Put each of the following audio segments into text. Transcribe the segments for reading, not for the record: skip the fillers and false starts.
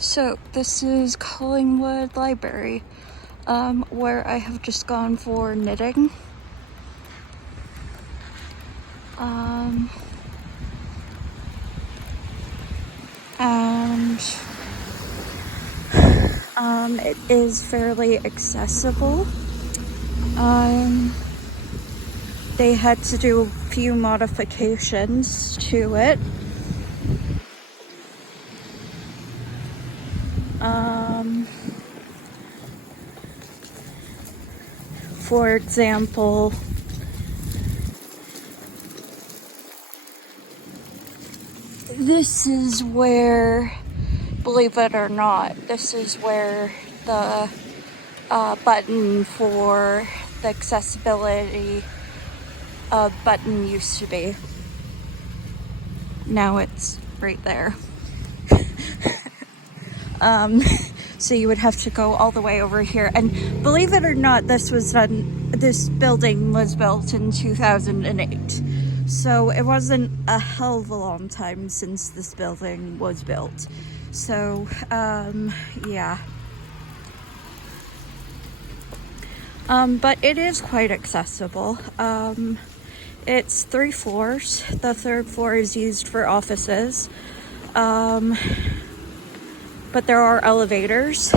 So this is Collingwood Library, where I have just gone for knitting. And it is fairly accessible. They had to do a few modifications to it. For example, this is where, believe it or not, this is where the button for the accessibility button used to be. Now it's right there. So you would have to go all the way over here. And believe it or not, this building was built in 2008. So it wasn't a hell of a long time since this building was built. So, yeah. But it is quite accessible. It's 3 floors. The 3rd floor is used for offices. But there are elevators.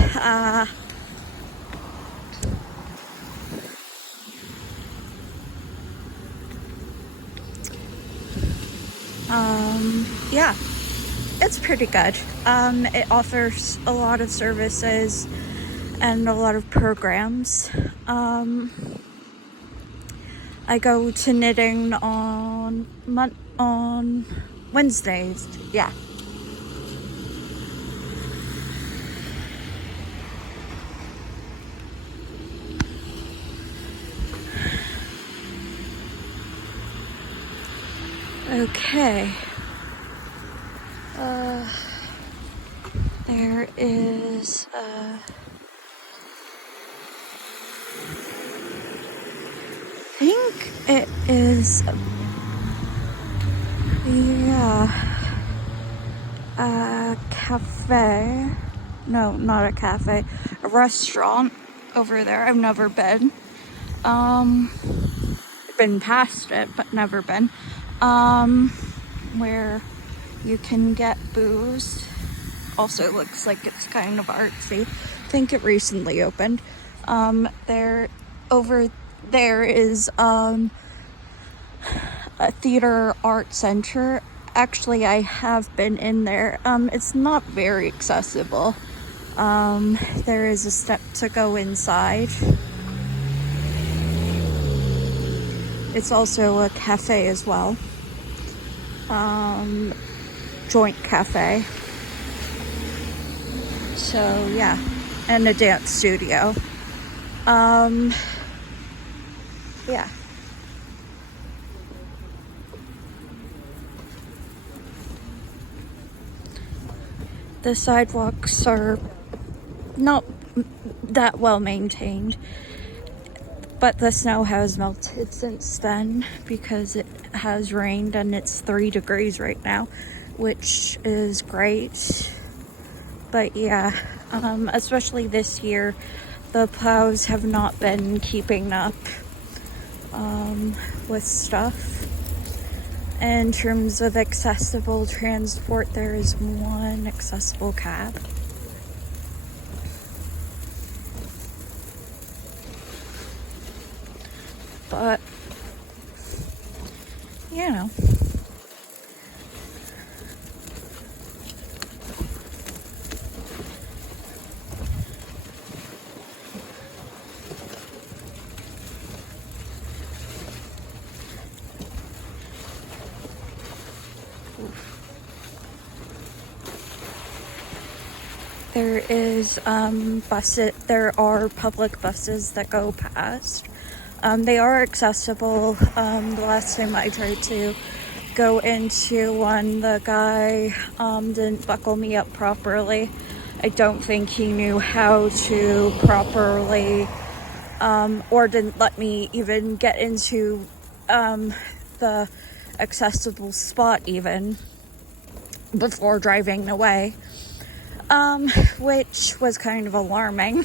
Yeah, it's pretty good. It offers a lot of services and a lot of programs. I go to knitting on Wednesdays. Yeah. Okay. There is I think it is, a cafe. No, not a cafe. A restaurant over there. I've never been. Been past it, but never been. Where you can get booze. Also looks like it's kind of artsy. I think it recently opened. Over there is a theater art center. Actually, I have been in there. It's not very accessible. There is a step to go inside. It's also a cafe as well. Joint cafe. So yeah, and a dance studio. Yeah. The sidewalks are not that well maintained, but the snow has melted since then because it has rained and it's 3 degrees right now, which is great. But yeah, especially this year, the plows have not been keeping up with stuff. In terms of accessible transport, there is one accessible cab. But, you know. There is there are public buses that go past. They are accessible. The last time I tried to go into one, the guy didn't buckle me up properly. I don't think he knew how to properly, or didn't let me even get into the accessible spot even before driving away. which was kind of alarming.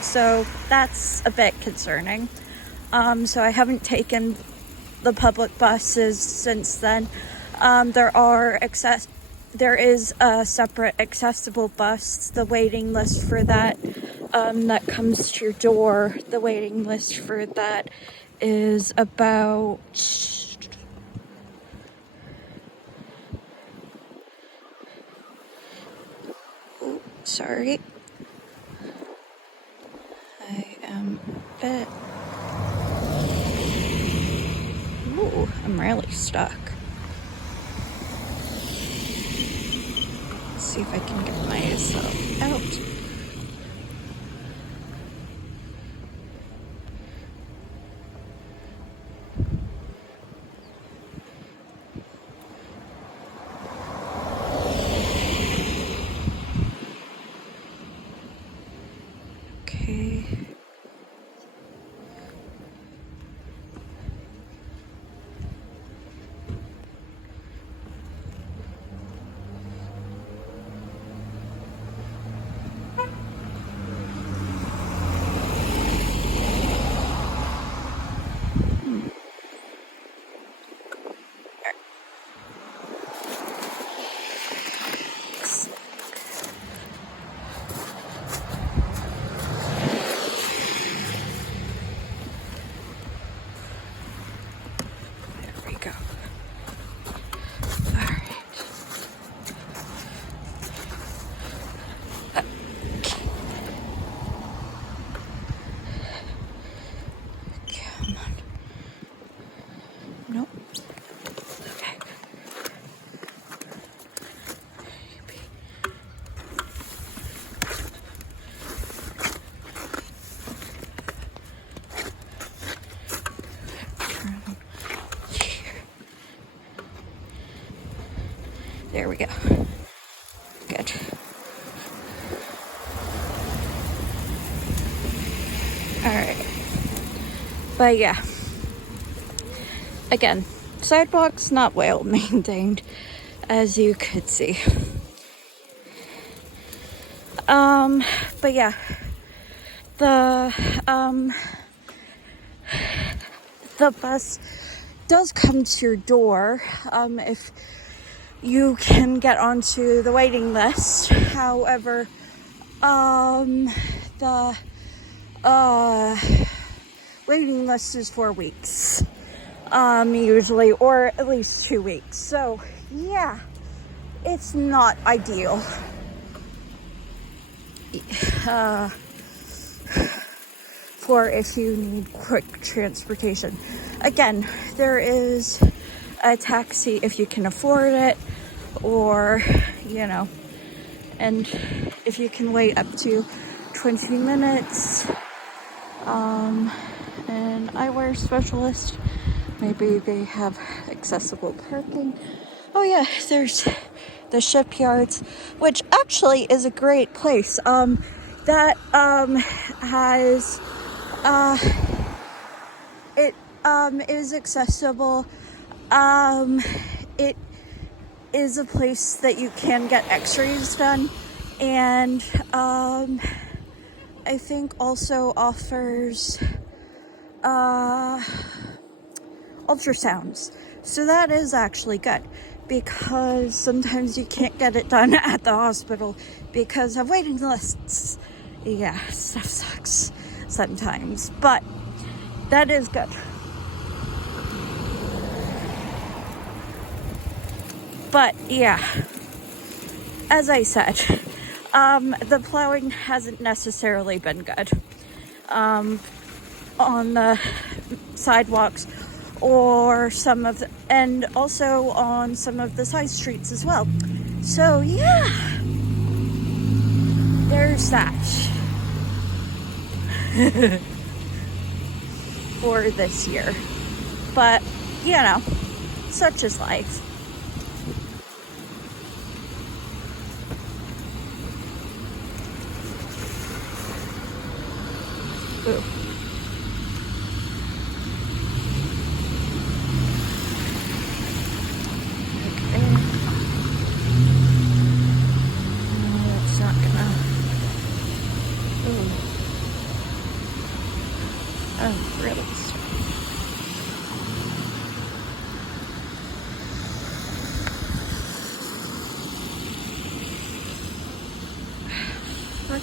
So that's a bit concerning. So I haven't taken the public buses since then. There is a separate accessible bus. The waiting list for that that comes to your door. The waiting list for that is about sorry. I am a bit. Ooh, I'm really stuck. Let's see if I can get myself out. Okay. Nope. Okay. There we go. Good. Alright. But yeah. Again, sidewalks not well maintained, as you could see. But yeah, the bus does come to your door, if you can get onto the waiting list. However, the waiting list is 4 weeks. Usually, or at least 2 weeks. So, yeah, it's not ideal. For if you need quick transportation. Again, there is a taxi if you can afford it, or, and if you can wait up to 20 minutes, an eyewear specialist. Maybe they have accessible parking. Oh yeah, there's the shipyards, which actually is a great place. That has it is accessible. It is a place that you can get x-rays done, and I think also offers ultrasounds. So that is actually good, because sometimes you can't get it done at the hospital because of waiting lists. Yeah, stuff sucks sometimes, but that is good. But yeah, as I said, the plowing hasn't necessarily been good on the sidewalks, or and also on some of the side streets as well. So yeah, there's that for this year. But such is life. Ooh.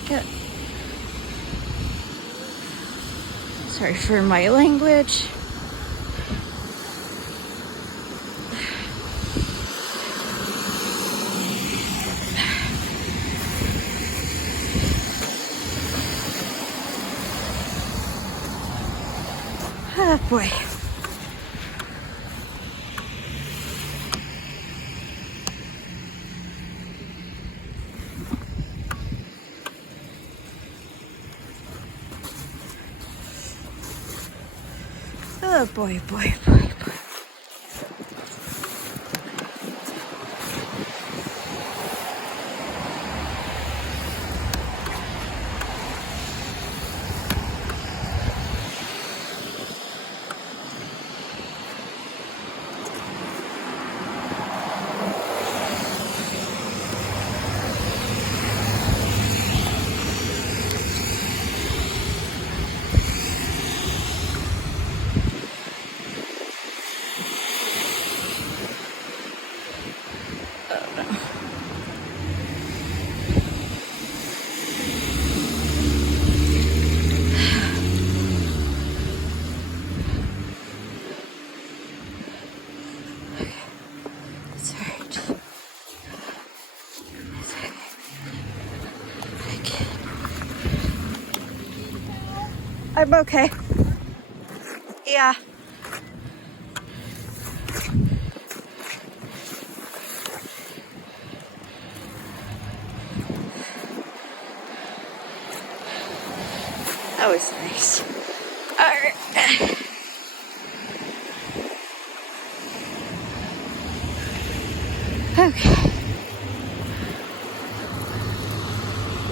Good. Sorry for my language. Oh boy. Oh boy, boy, boy, boy. I'm okay. Yeah. That was nice. Alright. Okay.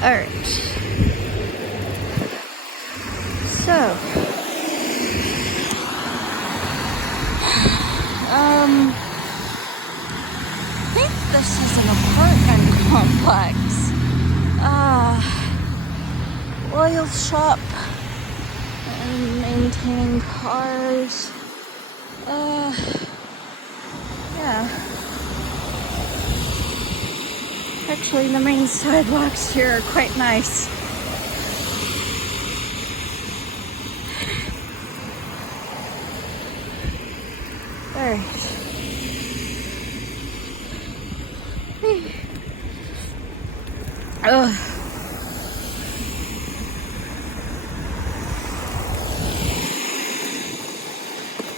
Alright. So. I think this is an apartment complex. Oil shop and maintain cars. Yeah. Actually, the main sidewalks here are quite nice. Alright. Ugh.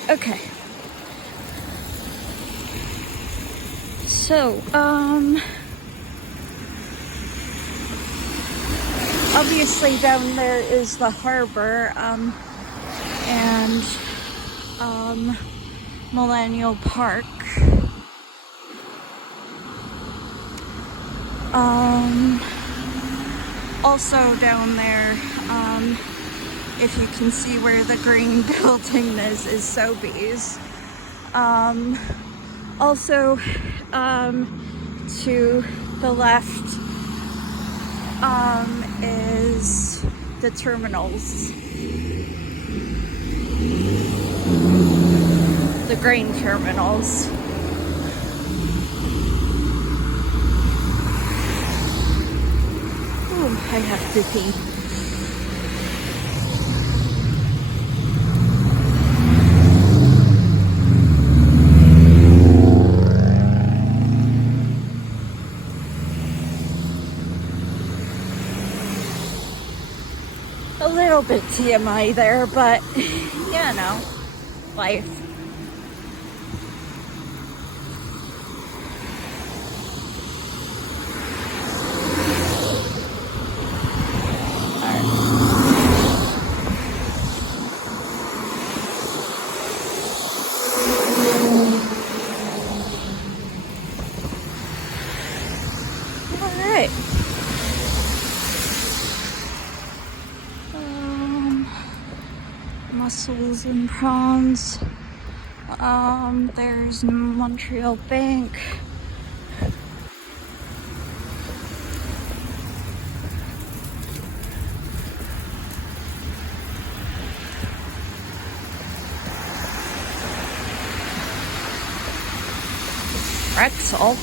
Okay. So, obviously down there is the harbor, and, Millennial Park. Also down there, if you can see where the green building is Sobeys. Also, to the left, is the terminals. The grain terminals. Ooh, I have to pee. A little bit TMI there, but you know, life. Alright. Mussels and prawns. There's Montreal Bank. Rexall.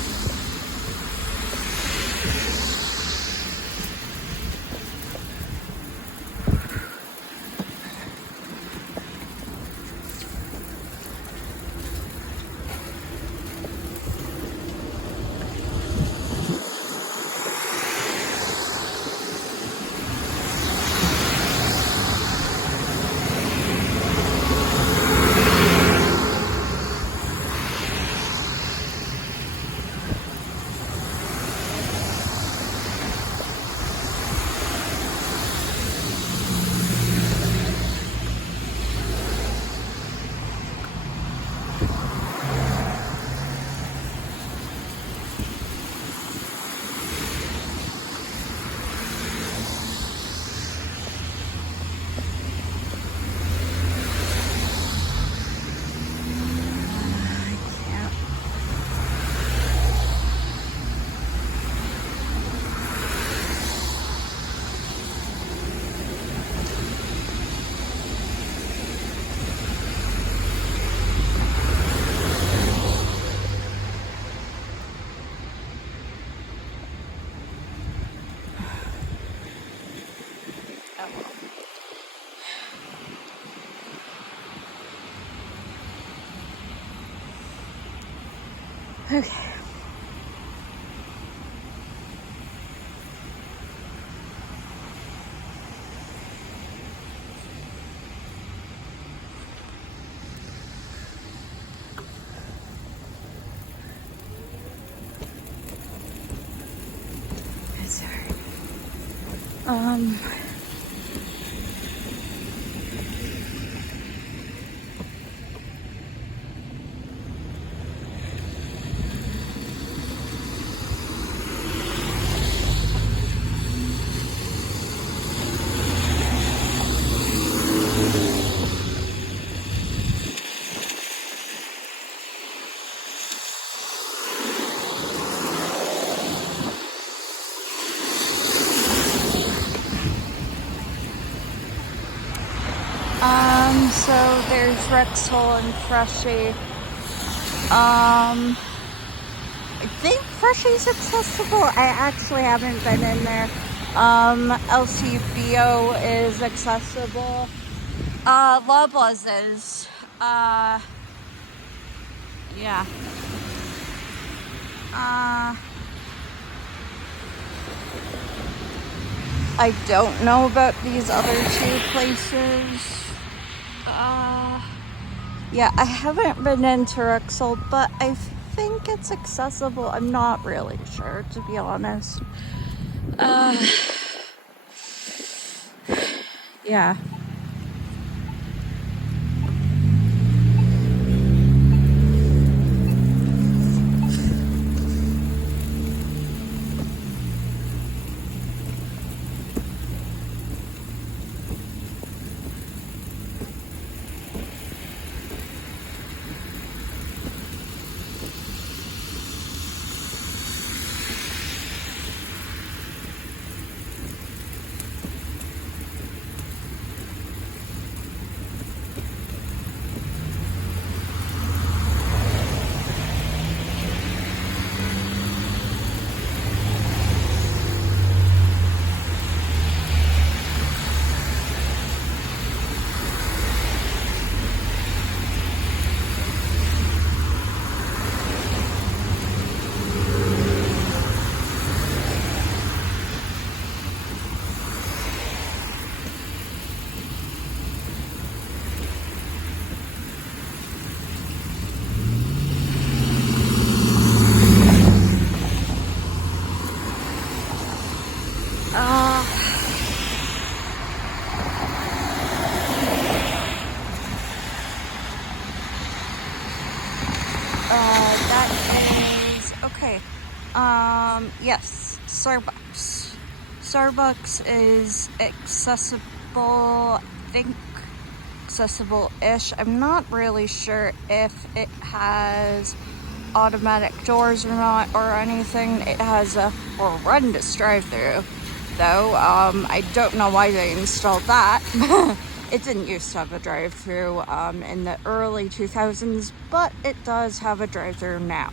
Okay. Sorry. So there's Rexall and Freshie. I think Freshie's accessible. I actually haven't been in there. LCBO is accessible. Loblaws is. Yeah. I don't know about these other two places. Yeah, I haven't been into Rexall, but I think it's accessible. I'm not really sure, to be honest. Yeah. That is okay. Yes, Starbucks. Starbucks is accessible, I think accessible-ish. I'm not really sure if it has automatic doors or not or anything. It has a horrendous drive-through though. I don't know why they installed that. It didn't used to have a drive-through in the early 2000s, but it does have a drive-through now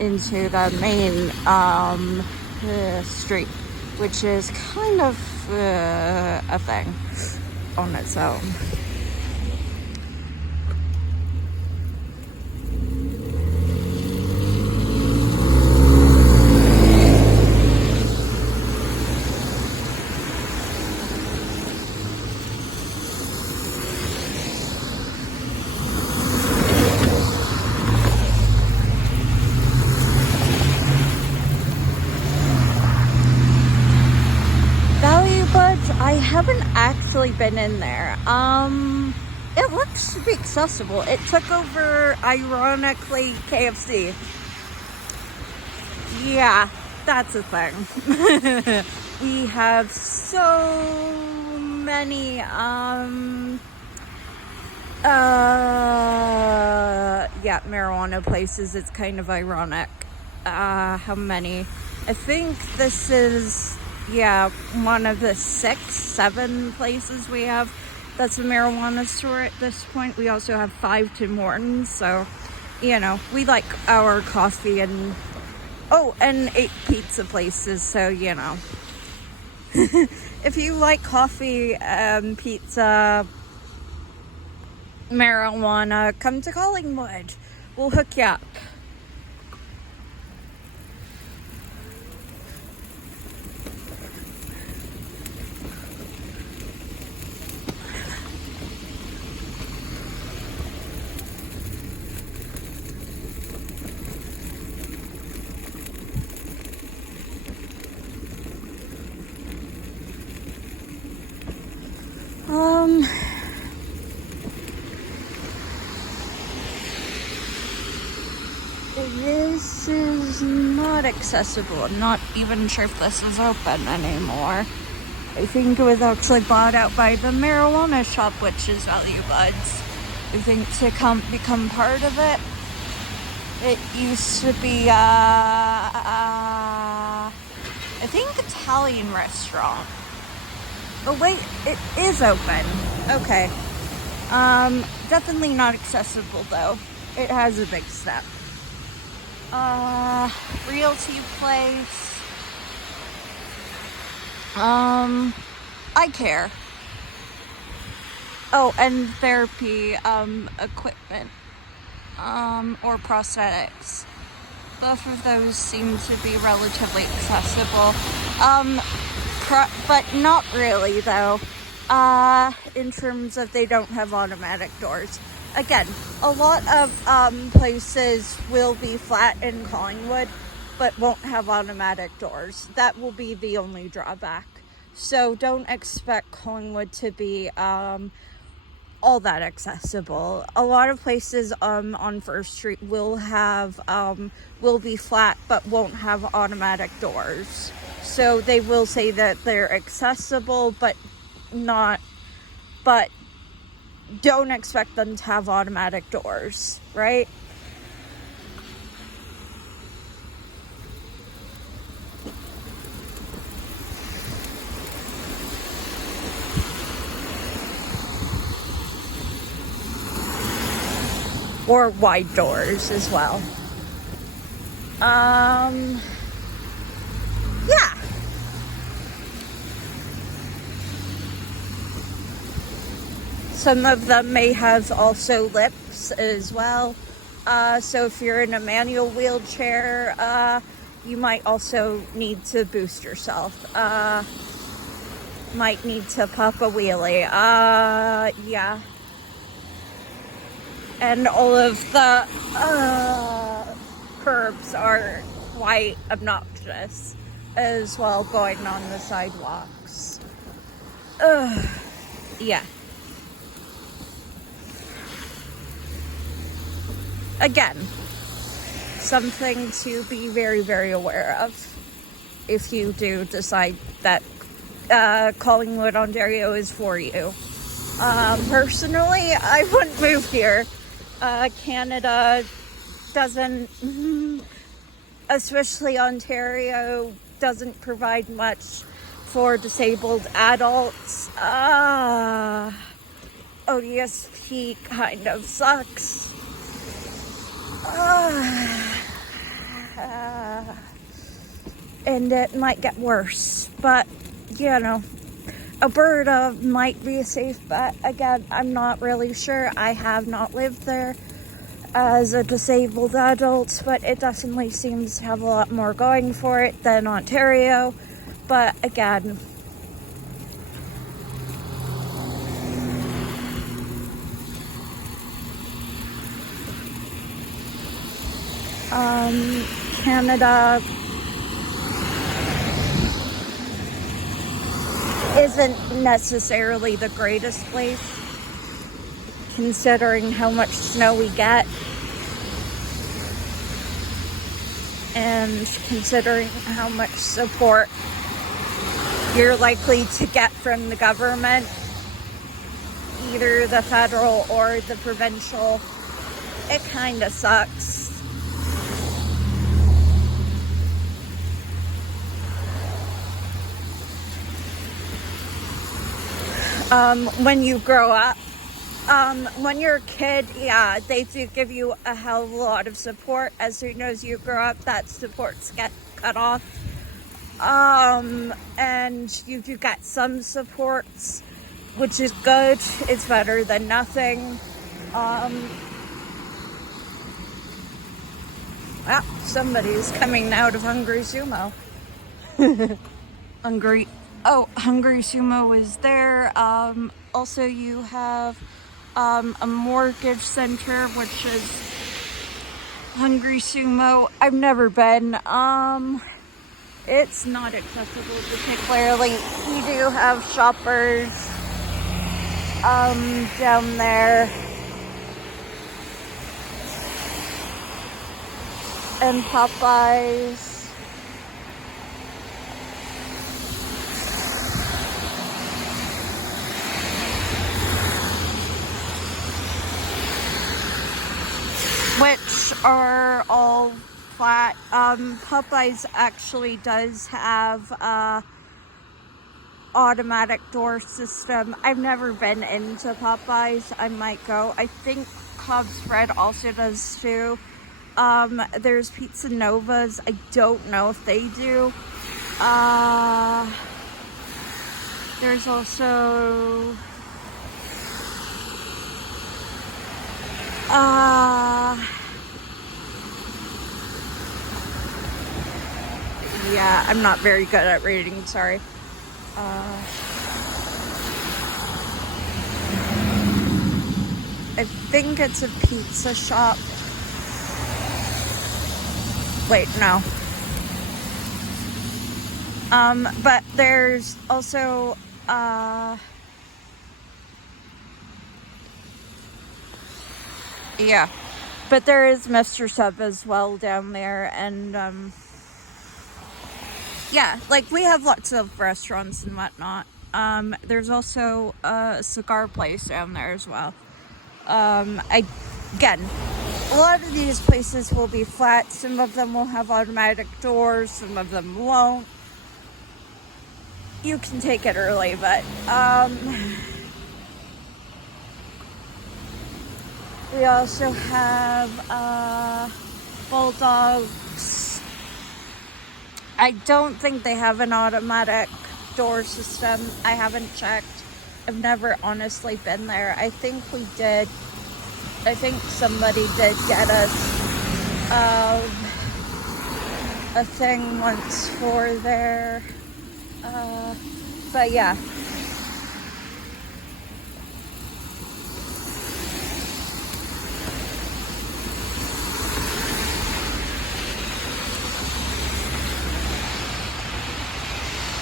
into the main street, which is kind of a thing on its own. I haven't actually been in there. It looks to be accessible. It took over, ironically, KFC. Yeah, that's a thing. We have so many, yeah, marijuana places. It's kind of ironic, how many. I think this is, yeah, one of the 6-7 places we have that's a marijuana store at this point. We also have 5 Tim Hortons, so, you know, we like our coffee and, and 8 pizza places, so, you know. If you like coffee, pizza, marijuana, come to Collingwood. We'll hook you up. is not accessible. I'm not even sure if this is open anymore. I think it was actually bought out by the marijuana shop, which is Value Buds. I think to become part of it, it used to be, I think, Italian restaurant. Oh wait, it is open. Okay. Definitely not accessible though. It has a big step. Realty place. I care. Oh, and therapy, equipment, or prosthetics. Both of those seem to be relatively accessible. But not really though. In terms of they don't have automatic doors. Again, a lot of places will be flat in Collingwood, but won't have automatic doors. That will be the only drawback. So don't expect Collingwood to be all that accessible. A lot of places on First Street will be flat, but won't have automatic doors. So they will say that they're accessible, but don't expect them to have automatic doors, right? Or wide doors as well. Yeah. Some of them may have also lifts as well. So if you're in a manual wheelchair, you might also need to boost yourself. Might need to pop a wheelie. Yeah. And all of the curbs are quite obnoxious as well, going on the sidewalks. Yeah. Again, something to be very, very aware of if you do decide that Collingwood, Ontario is for you. Personally, I wouldn't move here. Canada doesn't, especially Ontario, doesn't provide much for disabled adults. ODSP kind of sucks. And it might get worse, but you know, Alberta might be a safe bet. Again, I'm not really sure. I have not lived there as a disabled adult, but it definitely seems to have a lot more going for it than Ontario. But again, Canada isn't necessarily the greatest place, considering how much snow we get and considering how much support you're likely to get from the government, either the federal or the provincial. It kind of sucks. When you grow up, when you're a kid, yeah, they do give you a hell of a lot of support. As soon as you grow up, that supports get cut off. And you do get some supports, which is good. It's better than nothing. Well, somebody's coming out of Hungry Sumo. Hungry Sumo is there. Also, you have a mortgage center, which is Hungry Sumo. I've never been. It's not accessible particularly. We do have shoppers down there. and Popeyes. Which are all flat. Popeyes actually does have a automatic door system. I've never been into Popeyes. I might go. I think Cobb's Bread also does too. There's Pizza Novas. I don't know if they do. There's also yeah, I'm not very good at reading, sorry. I think it's a pizza shop. Wait, no. But there's also, yeah. But there is Mr. Sub as well down there, and, yeah, like we have lots of restaurants and whatnot. There's also a cigar place down there as well. Again, a lot of these places will be flat. Some of them will have automatic doors. Some of them won't. You can take it early, but we also have Bulldogs. I don't think they have an automatic door system. I haven't checked. I've never honestly been there. I think we did. I think somebody did get us a thing once for their, but yeah.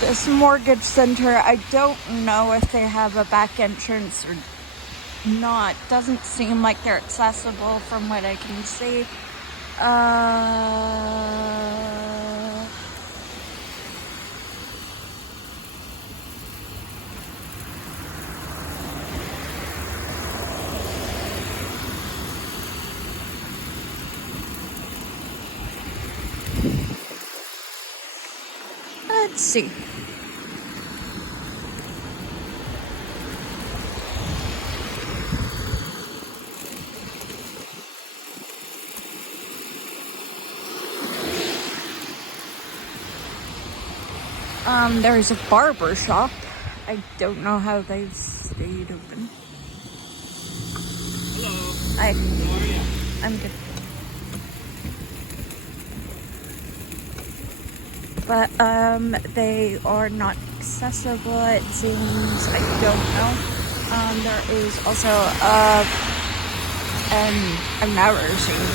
This mortgage center, I don't know if they have a back entrance or not. Doesn't seem like they're accessible from what I can see. Let's see. There's a barber shop. I don't know how they've stayed open. Hello. Hi. How are you? I'm good. But they are not accessible, it seems. I don't know. There is also and I've never seen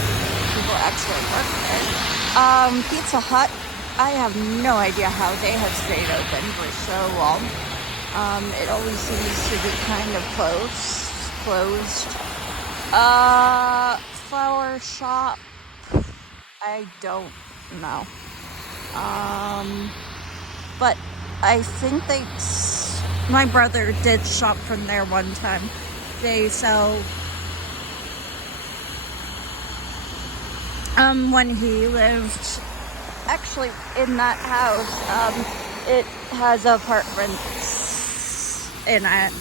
people actually work there. Pizza Hut. I have no idea how they have stayed open for so long. It always seems to be kind of closed. Flower shop. I don't know. But I think my brother did shop from there one time. They sell, when he lived actually in that house, it has apartments in it.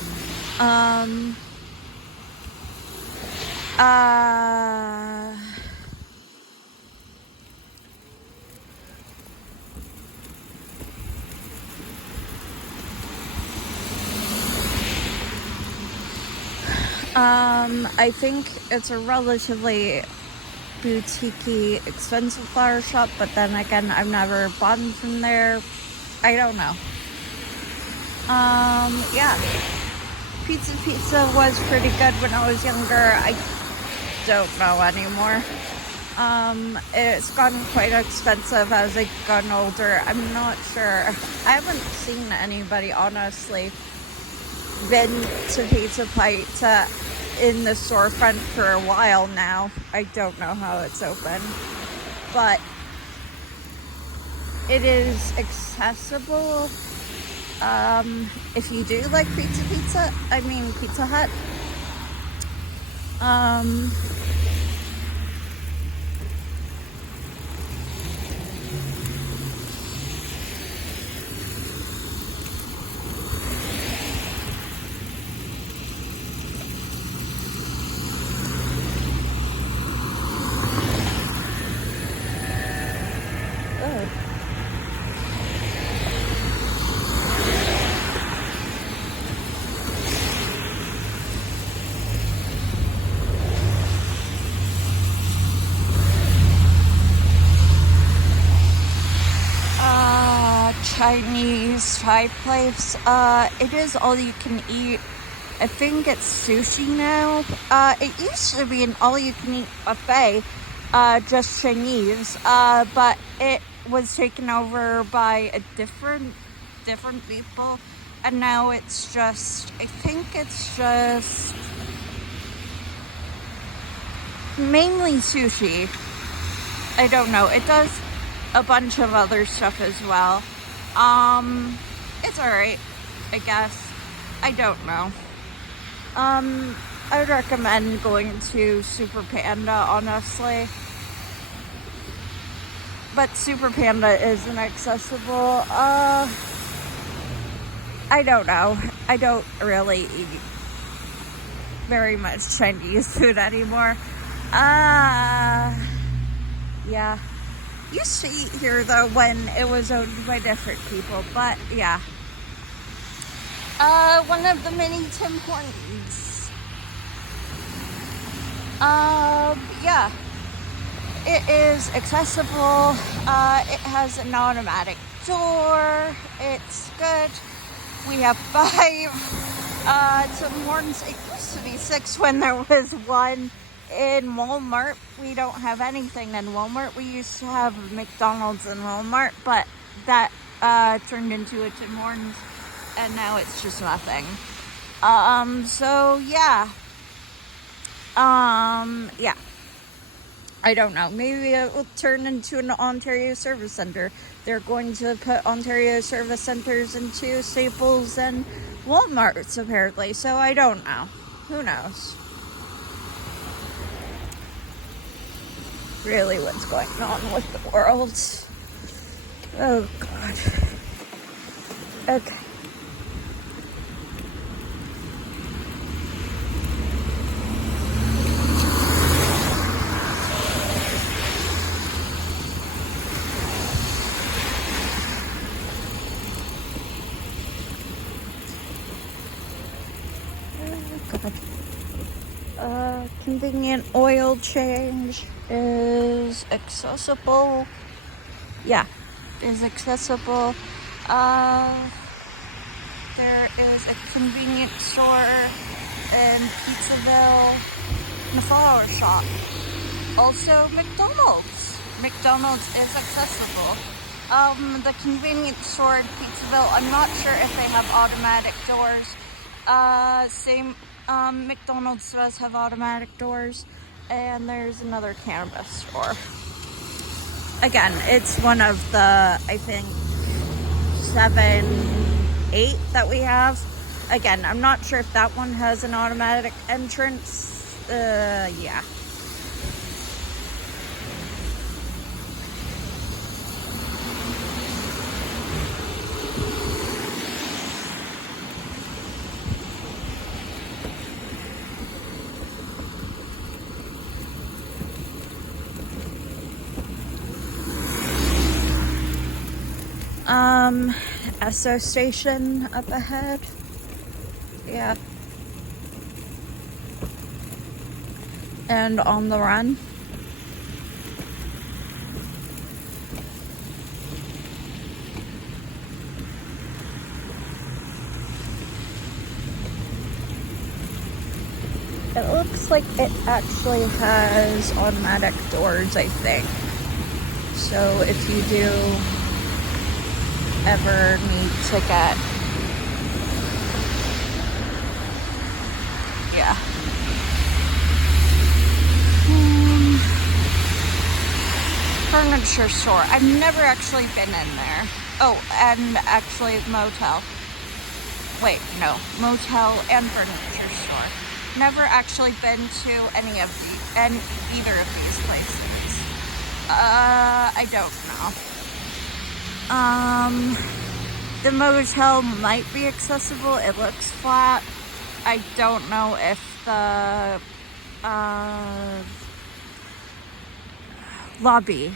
I think it's a relatively boutique-y, expensive flower shop, but then again, I've never bought from there. I don't know. Yeah. Pizza was pretty good when I was younger. I don't know anymore. It's gotten quite expensive as I've gotten older. I'm not sure. I haven't seen anybody, honestly, been to Pizza in the storefront for a while now. I don't know how it's open. but it is accessible. If you do like Pizza Hut. Chinese Thai place. It is all you can eat. I think it's sushi now. It used to be an all you can eat buffet, just Chinese, but it was taken over by a different people, and now I think it's just mainly sushi. I don't know. It does a bunch of other stuff as well. It's alright, I guess. I don't know. I would recommend going to Super Panda, honestly. But Super Panda isn't accessible. I don't know. I don't really eat very much Chinese food anymore. Yeah. Used to eat here though when it was owned by different people, but yeah. One of the mini Tim Hortons. Yeah. It is accessible. It has an automatic door. It's good. We have 5 Tim Hortons. It used to be 6 when there was one in Walmart. We don't have anything in Walmart. We used to have McDonald's in Walmart, but that turned into a Tim Hortons, and now it's just nothing. So yeah. Yeah. I don't know. Maybe it will turn into an Ontario Service Center. They're going to put Ontario Service Centers into Staples and Walmarts, apparently. So I don't know. Who knows? Really, what's going on with the world? Oh, God. Okay. Convenient oil change is accessible. Yeah, is accessible. There is a convenience store in Pizzaville and a flower shop. Also, McDonald's. McDonald's is accessible. The convenience store in Pizzaville, I'm not sure if they have automatic doors. McDonald's does have automatic doors, and there's another cannabis store. Again, it's one of the, I think, 7, 8 that we have. Again, I'm not sure if that one has an automatic entrance. Yeah. Esso station up ahead. Yeah. And on the run. It looks like it actually has automatic doors, I think. So if you do ever need to get, yeah. furniture store. I've never actually been in there. Oh, and actually motel. Wait, no, motel and furniture store. Never actually been to any of either of these places. I don't know. The motel might be accessible. It looks flat. I don't know if the lobby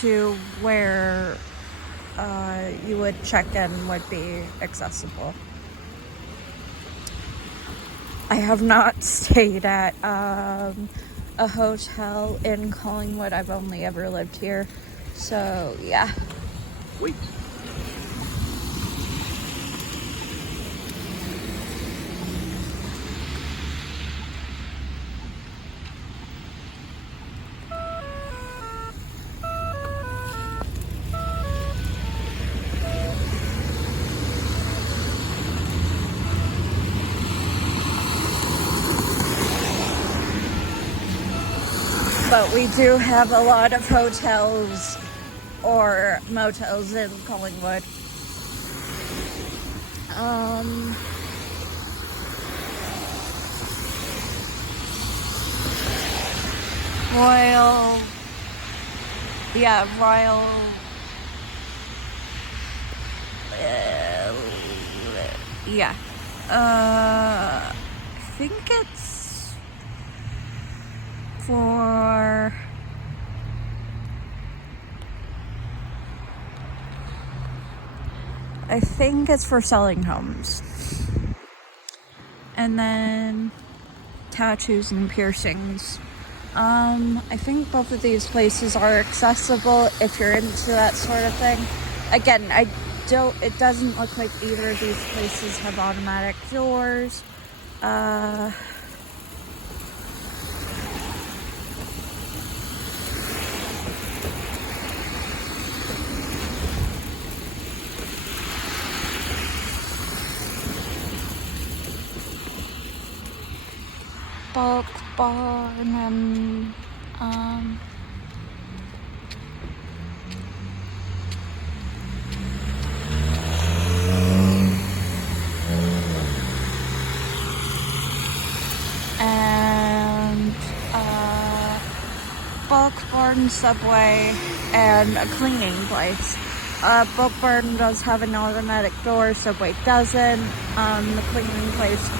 to where you would check in would be accessible. I have not stayed at a hotel in Collingwood. I've only ever lived here. So, yeah. Wait. But we do have a lot of hotels or motels in Collingwood. Royal, I think it's for selling homes. And then tattoos and piercings. I think both of these places are accessible if you're into that sort of thing. Again, it doesn't look like either of these places have automatic doors. Bulk barn and bulk barn, Subway, and a cleaning place. Bulk barn does have an automatic door, Subway doesn't. The cleaning place,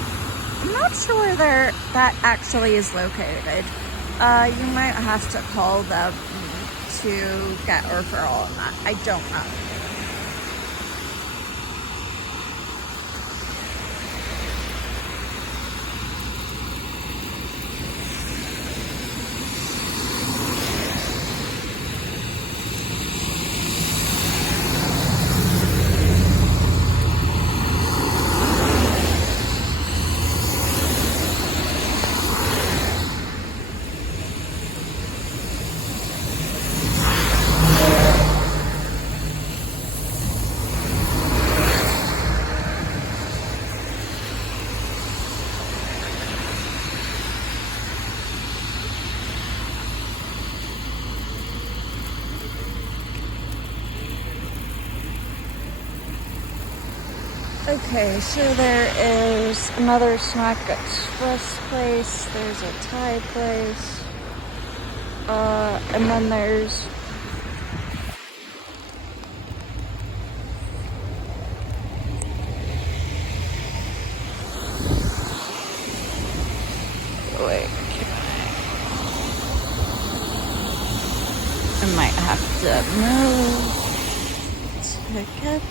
I'm not sure where that actually is located. You might have to call them to get a referral on that. I don't know. Okay, so there is another Snack Express place, there's a Thai place, and then there's I might have to move to get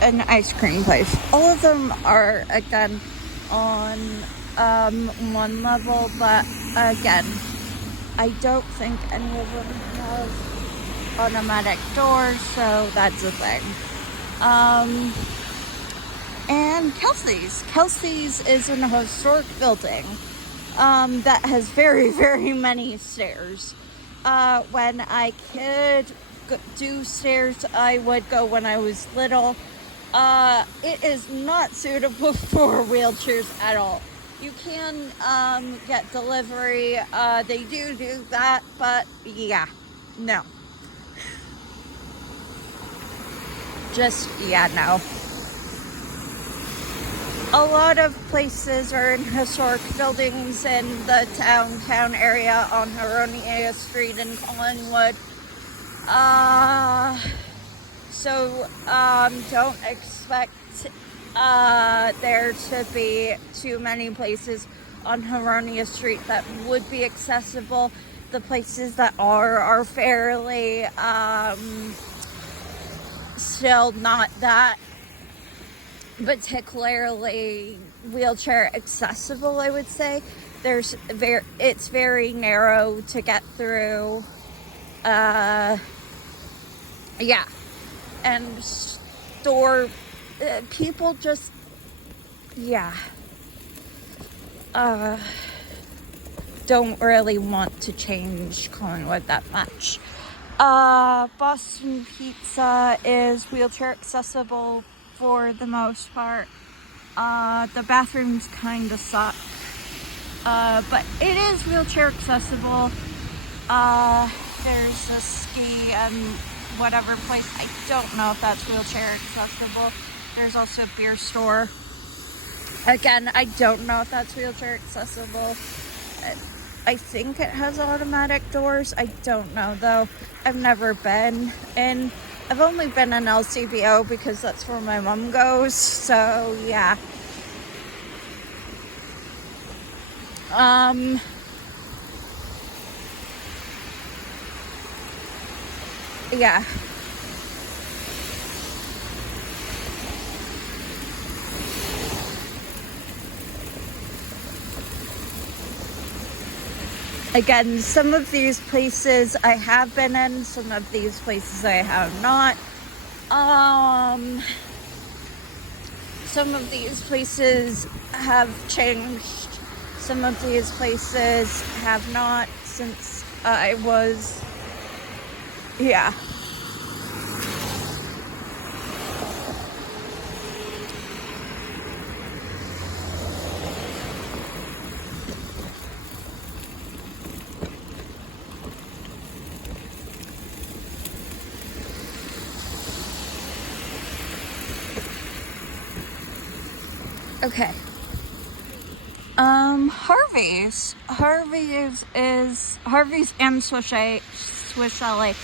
an ice cream place. All of them are, again, on one level, but again, I don't think any of them have automatic doors, so that's a thing. And Kelsey's is in a historic building that has very, very many stairs. When I could do stairs, I would go when I was little. It is not suitable for wheelchairs at all. You can get delivery. They do that, but yeah, no. Just, yeah, no. A lot of places are in historic buildings in the downtown area on Huronia Street in Collingwood. So don't expect there to be too many places on Huronia Street that would be accessible. The places that are fairly still not that particularly wheelchair accessible, I would say. It's very narrow to get through. Yeah, and people just, yeah, don't really want to change Collingwood that much. Boston Pizza is wheelchair accessible for the most part. The bathrooms kind of suck, but it is wheelchair accessible. There's a ski and whatever place. I don't know if that's wheelchair accessible. There's also a beer store. Again, I don't know if that's wheelchair accessible. I think it has automatic doors. I don't know though. I've never been in. I've only been in LCBO because that's where my mom goes. So yeah. Yeah. Again, some of these places I have been in, some of these places I have not. Some of these places have changed. Some of these places have not since I was, yeah. Okay. Harvey's and Swiss Chalet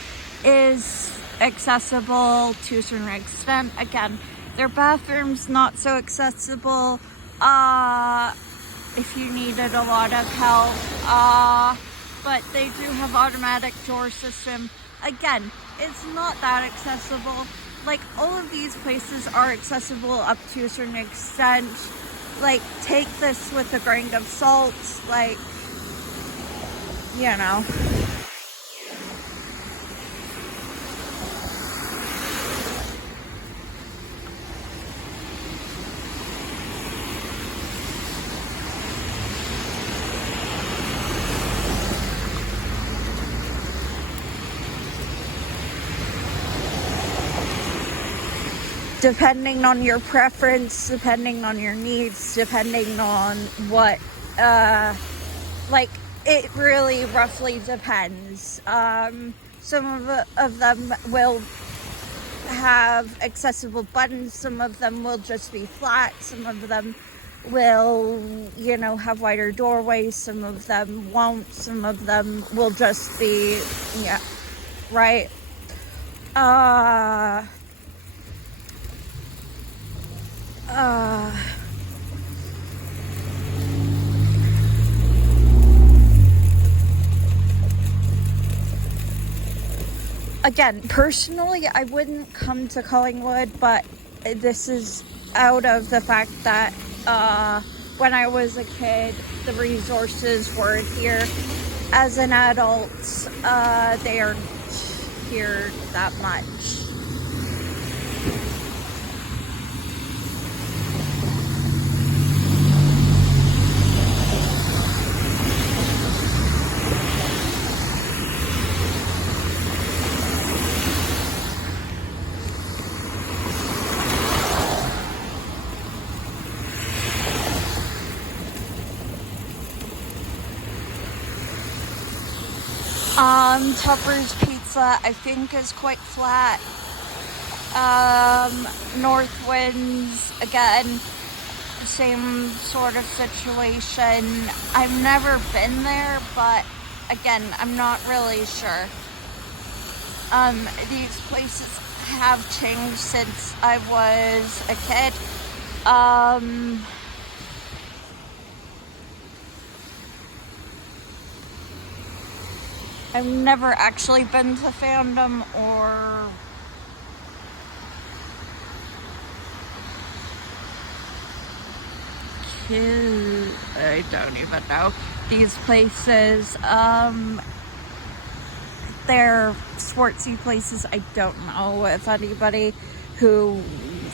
is accessible to a certain extent. Again, their bathrooms not so accessible. If you needed a lot of help, but they do have automatic door system. Again, it's not that accessible. Like, all of these places are accessible up to a certain extent. Like, take this with a grain of salt, like, you know. Depending on your preference, depending on your needs, depending on what, like, it really roughly depends. Some of them will have accessible buttons, some of them will just be flat, some of them will, you know, have wider doorways, some of them won't, some of them will just be, yeah, right? Again, personally, I wouldn't come to Collingwood, but this is out of the fact that when I was a kid, the resources weren't here. As an adult, they aren't here that much. Tupper's Pizza, I think, is quite flat. Northwinds, again, same sort of situation. I've never been there, but again, I'm not really sure. These places have changed since I was a kid. I've never actually been to Fandom or I don't even know these places. They're sportsy places. I don't know if anybody who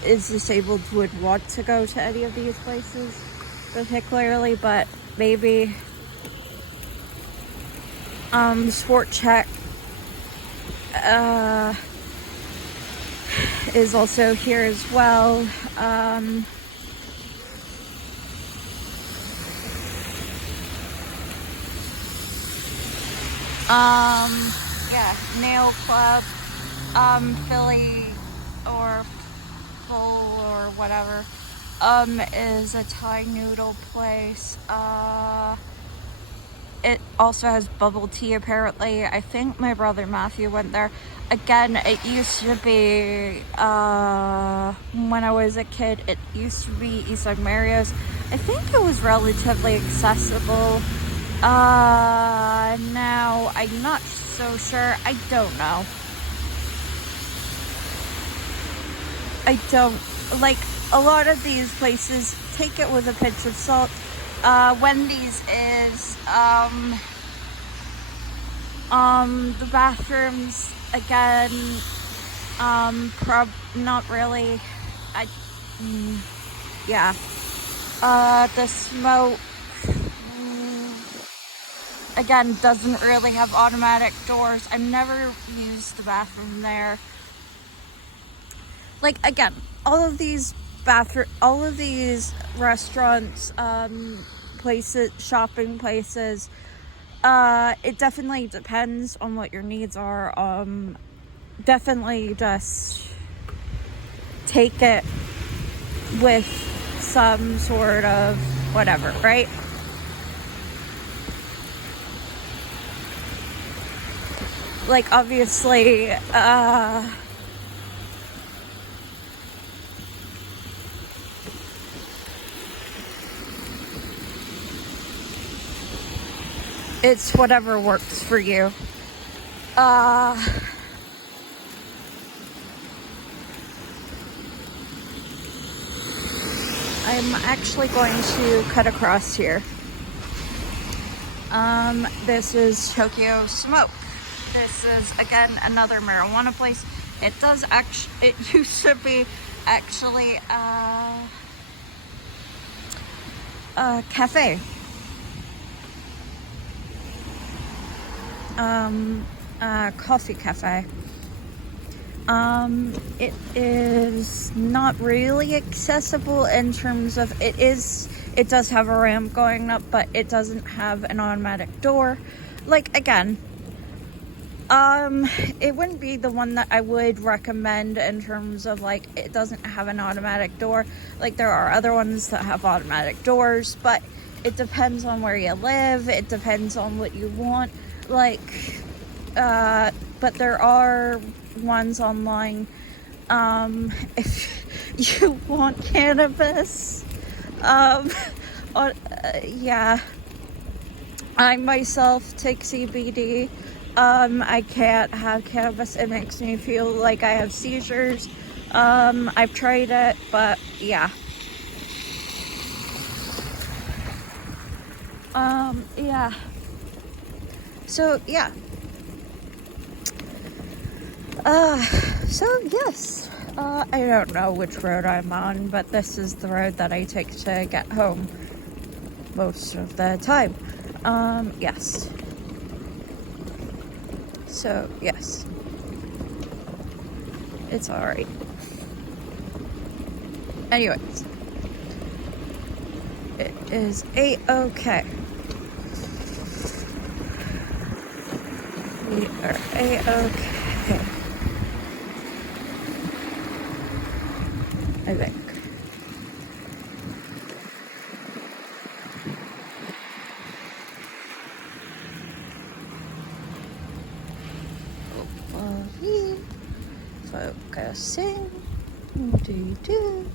is disabled would want to go to any of these places particularly, but maybe. Sport Check is also here as well. Yeah, Nail Club, Philly or Full or whatever, is a Thai noodle place. It also has bubble tea, apparently. I think my brother Matthew went there. Again, it used to be, when I was a kid, it used to be Eastside Mario's. I think it was relatively accessible. Now, I'm not so sure. I don't know. I don't, like, a lot of these places, take it with a pinch of salt. Wendy's is, the bathrooms, again, not really, yeah, the smoke, again, doesn't really have automatic doors. I've never used the bathroom there. Like, again, all of these restaurants, places, shopping places, it definitely depends on what your needs are. Definitely just take it with some sort of whatever, right? Like, obviously, it's whatever works for you. I'm actually going to cut across here. This is Tokyo Smoke. This is, again, another marijuana place. It used to be actually a cafe. Coffee cafe. It is not really accessible in terms of it does have a ramp going up, but it doesn't have an automatic door. Like, again, it wouldn't be the one that I would recommend in terms of, like, it doesn't have an automatic door. Like, there are other ones that have automatic doors, but it depends on where you live. It depends on what you want. Like, but there are ones online, if you want cannabis, yeah, I myself take CBD. I can't have cannabis. It makes me feel like I have seizures. I've tried it, but yeah. Yeah. So, yeah. So yes. I don't know which road I'm on, but this is the road that I take to get home most of the time. Yes. So, yes. It's alright. Anyways. It is A-okay. We are A-okay. I think. Hopefully, focusing. Do.